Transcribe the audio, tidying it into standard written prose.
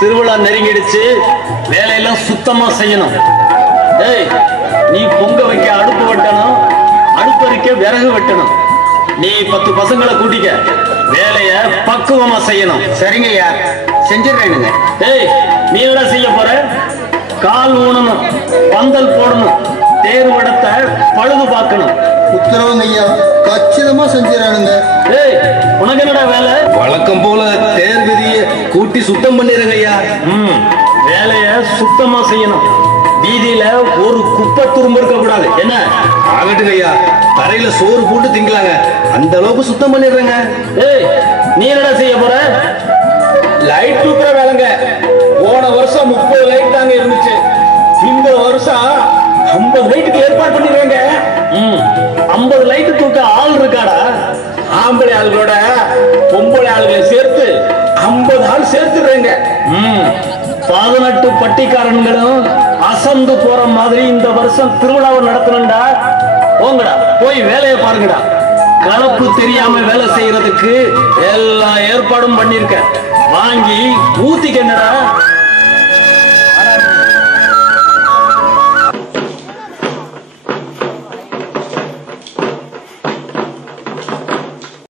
திருவிழா நெருங்கிடுச்சு, வேலையெல்லாம் சுத்தமா செய்யணும். ஏய், நீ பொங்க வைக்க அடுப்பு வெட்டணும், அடுப்பறிக்க விறகு வெட்டணும். நீ 10 பசங்களை கூட்டிக்க, வேலைய பக்குவமா செய்யணும். சரிங்க ஐயா, செஞ்சிடறேனுங்க. ஏய், நீ என்ன செய்ய போற? கால் ஊனணும், பந்தல் போடணும், தேர் வடத்தை பழுது பார்க்கணும். உத்தரவுங்க ஐயா, கச்சிதமா செஞ்சிடறானுங்க. ஏய், உனக்கு என்னடா வேலை? வழக்கம் போல தேர் விதியை கூட்டி சுத்தம் பண்ணிடுங்க ஐயா. வேலைய சுத்தமா செய்யணும். வீதியில ஒரு குப்பை துரும்பு இருக்க கூடாது. என்ன? ஆகட்டுங்க ஐயா, தரையில சோறு போட்டு திங்கலாங்க, அந்த அளவுக்கு சுத்தம் பண்ணிடுறேங்க. ஏய், நீ என்னடா செய்ய போற? லைட் தூக்குற வேலைங்க. போன வருஷம் 30 லைட் தாங்க இருந்துச்சு, இந்த வருஷம் 50 லைட்டுக்கு ஏற்பாடு பண்ணிடுவேங்க. 50 லைட் தூக்க ஆள் இருக்காடா? ஆம்பளை ஆளுகளோட பொம்பளை ஆளுகளை சேர்த்து 50 ஆள் சேர்த்துடுறேங்க. 18 பட்டிக்காரன்களும் அசந்து போற மாதிரி இந்த வருஷம் திருவிழாவை நடத்தணும்டா. போங்கடா, போய் வேலையை பாருங்கடா. கலப்பு தெரியாம வேலை செய்யறதுக்கு எல்லா ஏற்பாடும் பண்ணிருக்க. வாங்கி ஊத்திக்கங்கடா.